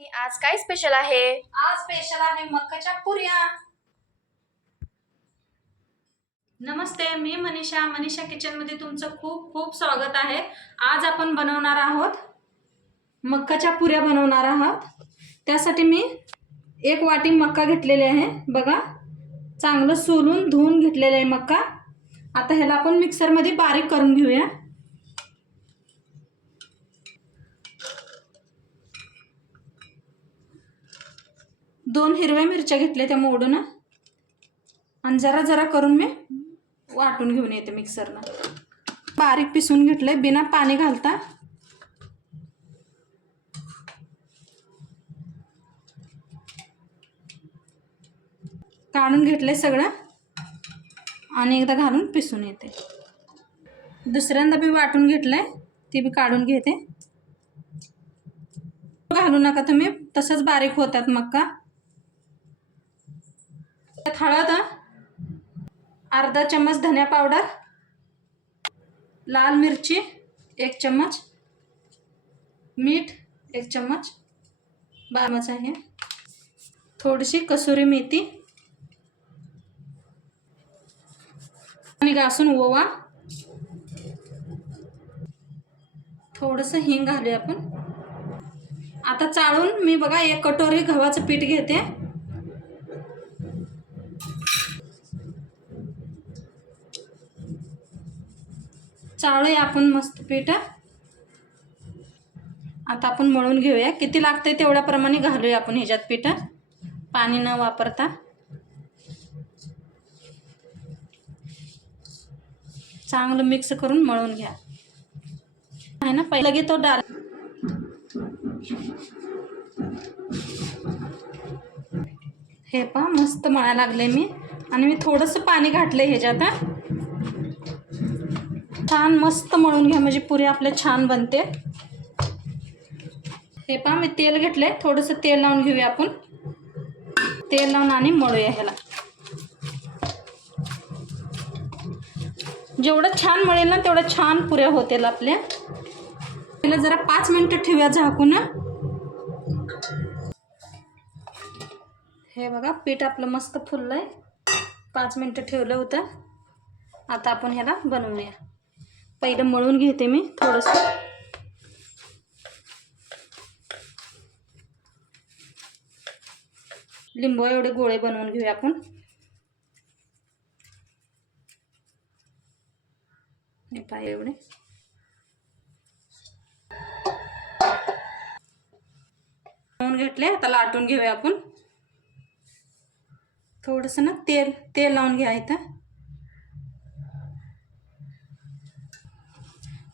आज काय स्पेशल आहे? आज स्पेशल आहे मक्काच्या पुऱ्या. नमस्ते मी मनीषा. मनीषा किचनमध्ये तुमचं खूप खूप स्वागत आहे. आज आपण बनवणार आहोत मक्काच्या पुऱ्या बनवणार आहोत. त्यासाठी मी एक वाटी मक्का घेतलेली आहे. बघा चांगलं सोलून धुवून घेतलेलं आहे मक्का. आता ह्याला आपण मिक्सरमध्ये बारीक करून घेऊया. दोन हिरव्या मिरच्या घेतल्या त्या मोडून आणि जरा जरा करून मी वाटून घेऊन येते मिक्सरनं. बारीक पिसून घेतलंय बिना पाणी घालता. काढून घेतलंय सगळं आणि एकदा घालून पिसून येते. दुसऱ्यांदा बी वाटून घेतलंय ती बी काढून घेते. घालू नका तुम्ही तसंच बारीक होतात मक्का. त्यात हळद अर्धा चम्मच धन्या पावडर लाल मिरची एक चम्मच मीठ एक चम्मच बामच आहे. थोडीशी कसुरी मेथी आणि घासून ओवा थोडंसं हिंग घालूया आपण. आता चाळून मी बघा एक कटोरी गव्हाचं पीठ घेते. चाळूया आपण मस्त पीठ. आता आपण मळून घेऊया. किती लागतंय तेवढ्याप्रमाणे घालूया आपण ह्याच्यात पीठ. पाणी न वापरता. चांगलं मिक्स करून मळून घ्या. आहे ना? पहिला घेतो डाळ हे पहा मस्त मळायला लागले मी. आणि मी थोडंसं पाणी घातलंय ह्याच्यात हा. छान मस्त मळून घ्या म्हणजे पुरी आपल्या छान बनते. हे पहा मी तेल घेतलंय. थोडंसं तेल लावून घेऊया आपण. तेल लावून आणि मळूया ह्याला. जेवढं छान मळेल ना तेवढं छान पुऱ्या होतील आपल्या. त्याला जरा पाच मिनटं ठेवूया झाकून हे बघा पीठ आपलं मस्त फुललंय. पाच मिनटं ठेवलं होतं. आता आपण ह्याला बनवूया. पहिलं मळून घेते मी थोडंसं. लिंबू एवढे गोळे बनवून आपण. हे पाय एवढे. घेतले, आता थोडंसं ना तेल तेल लावून घ्या इथं.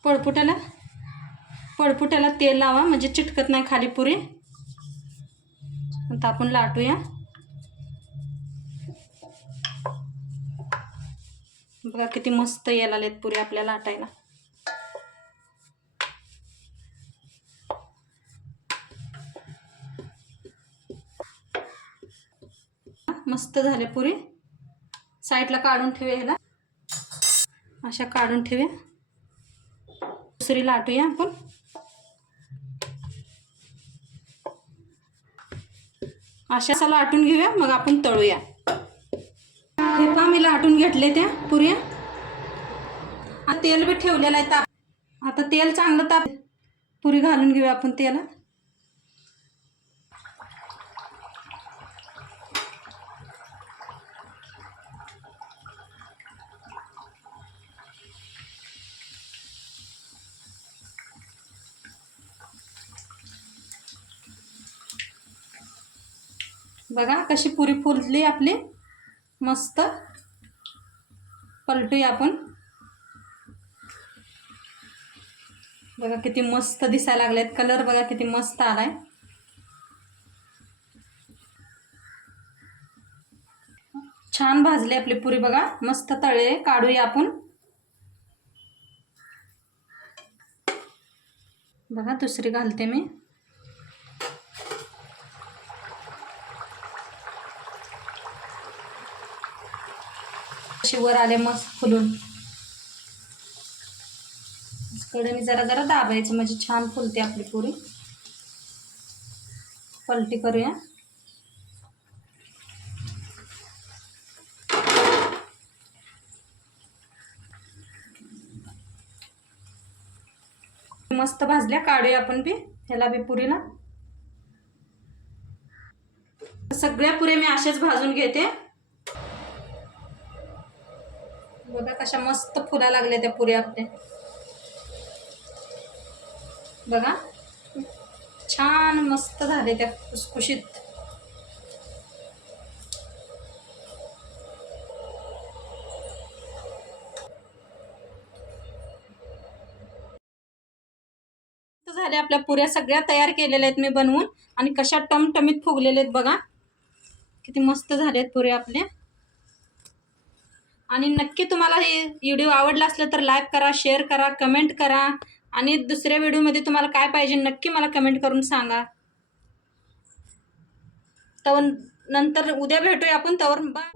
पळपुटाला? पळपुट्याला तेल लावा म्हणजे चिटकत नाही खाली पुरी. आता आपण लाटूया. बघा किती मस्त यायला आलेत पुरी आपल्याला लाटायला. मस्त झाले पुरी. साईडला काढून ठेवूया ह्याला. अशा काढून ठेवूया. दुसरी लाटूया आपण. अशा असं लाटून घेऊया मग आपण तळूया. हे पहा मी लाटून घेतले त्या पुऱ्या. तेल बी ठेवलेलं आहे ताप. आता तेल चांगलं ताप. पुरी घालून घेऊया आपण तेला बघा कशी पुरी फुलली आपली. मस्त. पलटूया आपण. बघा किती मस्त दिसायला लागलेत. कलर बघा किती मस्त आलाय. छान भाजली आपली पुरी बघा. मस्त तळे काढूया आपण. बघा दुसरी घालते मी. अशी वर आले मस्त फुलून. कडेने जरा जरा दाबायचं म्हणजे छान फुलते आपली पुरी. पलटी करूया. मस्त भाजल्या काढूया आपण बी ह्याला बी पुरीला. सगळ्या पुऱ्या मी अशाच भाजून घेते. बघा कशा मस्त फुला लागल्या त्या पुऱ्या आपल्या. बघा. छान मस्त झाले त्या खुसखुशीत. मस्त झाल्या आपल्या पुऱ्या. सगळ्या तयार केलेल्या आहेत मी बनवून. आणि कशा टमटमीत फुगलेल्या आहेत बघा. किती मस्त झाले आहेत पुऱ्या आपल्या. आणि नक्की तुम्हाला हे व्हिडिओ आवडला असलं तर लाईक करा शेअर करा कमेंट करा. आणि दुसऱ्या व्हिडिओमध्ये तुम्हाला काय पाहिजे नक्की मला कमेंट करून सांगा. तर नंतर उद्या भेटूया आपण तवर बाय.